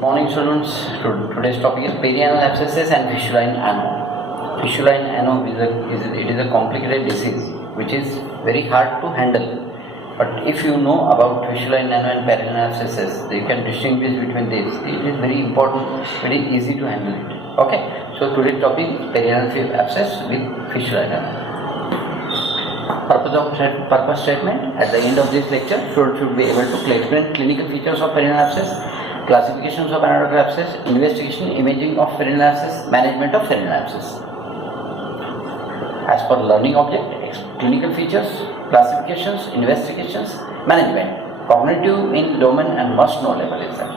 Morning students, today's topic is perianal abscesses and fistula in AMO. Fistula in AMO is a complicated disease which is very hard to handle. But if you know about fistula in AMO and perianal abscesses, you can distinguish between these. It is very important, very easy to handle it. Okay, so today's topic is perianal abscess with fistula in AMO. Purpose statement. At the end of this lecture, students should be able to explain clinical features of perianal abscess, classifications of anatomical abscess, investigation, imaging of perianal abscess, management of perianal abscess. As per learning object, clinical features, classifications, investigations, management, cognitive in domain and must know level is that.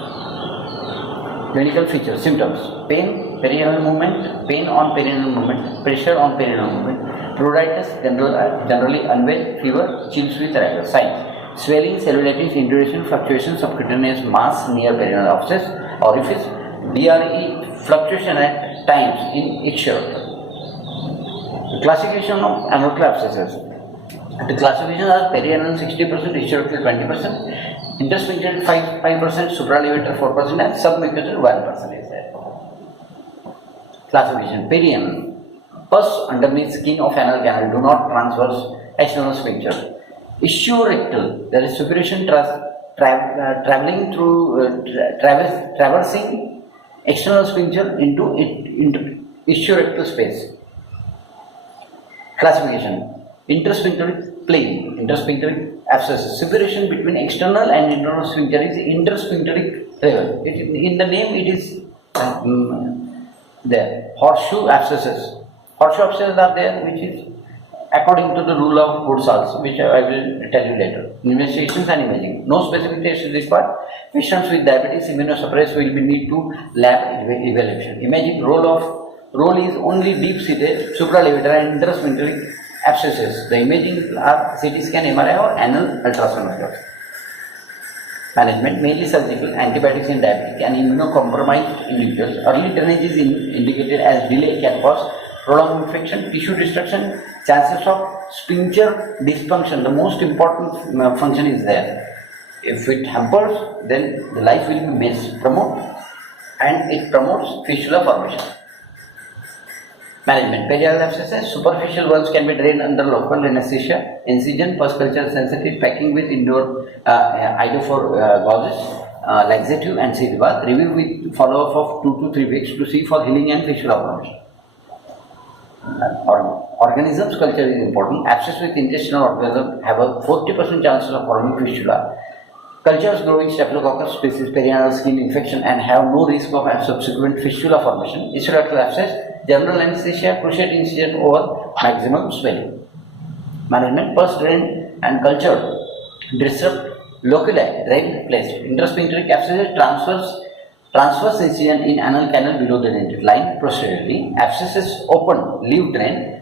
Clinical features, symptoms, pain, perianal movement, pain on perianal movement, pressure on perianal movement, pruritus, generally unwell, fever, chills with arrival. Signs, swelling, cellulitis, induration, fluctuations of cutaneous mass near perianal abscess, orifice, BRE, fluctuation at times in ixchoroidal. The classification of anatomical abscesses. The classification are perianal 60%, ixchoroidal 20%, intersphincter 5%, supralevator 4%, and submucosal 1% is there. Classification: perianal. Pus underneath skin of anal canal do not transverse external sphincter. Ixchorectal, there is suppuration traveling through traversing external sphincter into ixchorectal space. Classification: intersphincteric plane, intersphincteric abscess. Separation between external and internal sphincter is intersphincteric level. In the name it is there. Horseshoe abscesses. Horseshoe abscesses are there, which is according to the rule of Woodsal's, which I will tell you later. Investigations and imaging. No specific test is required. Patients with diabetes immunosuppressed will need to lab evaluation. Imaging role is only deep-seated supralevator and intersphincteric abscesses. The imaging are CT scan, MRI or anal ultrasonography. Management, mainly surgical, antibiotics in diabetic and immunocompromised individuals. Early drainage is indicated as delay can cause prolonged infection, tissue destruction, chances of sphincter dysfunction. The most important function is there. If it hampers, then the life will be mispromoted and it promotes fistula formation. Management, perianal abscesses, superficial ones can be drained under local anesthesia, incision, pus culture sensitive, packing with indoor iodophore gauzes, laxative and seed bath. Review with follow-up of 2 to 3 weeks to see for healing and fistula formation. Organisms culture is important. Abscess with intestinal organism have a 40% chances of forming fistula. Cultures growing staphylococcus species perianal skin infection and have no risk of subsequent fistula formation. Ixchoroidal abscess, general anesthesia, cruciate incision over maximum swelling. Management, pus drained and cultured, disrupt loculi, drain placed. Intersphincteric abscesses, transverse incision in anal canal below the dentate line posteriorly. Abscesses open, leave drain,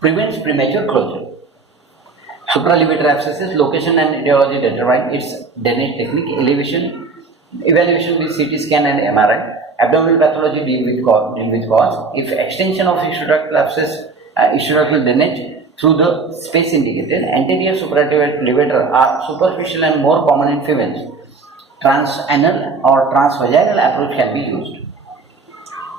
prevents premature closure. Supralevator abscesses, location and etiology determine its drainage technique. Evaluation with CT scan and MRI. Abdominal pathology deal with cause. If extension of ixchoroidal abscess, ixchoroidal drainage through the space indicated. Anterior supralevator are superficial and more common in females. Transanal or transvaginal approach can be used.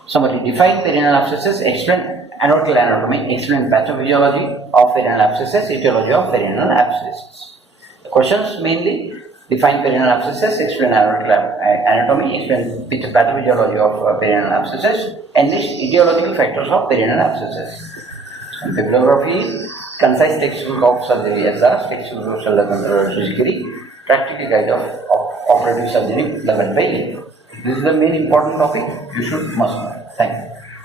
Summary: define perianal abscesses, explain anatomical anatomy, explain pathophysiology of perianal abscesses, etiology of perianal abscesses. The questions mainly: define perianal abscesses, explain anatomical anatomy, explain pathophysiology of perianal abscesses, and list etiological factors of perianal abscesses. And bibliography: concise textbook of surgery SRs, textbook of surgery, practical guide of operative surgery, 11 by 11. This is the main important topic you must know. Thank you.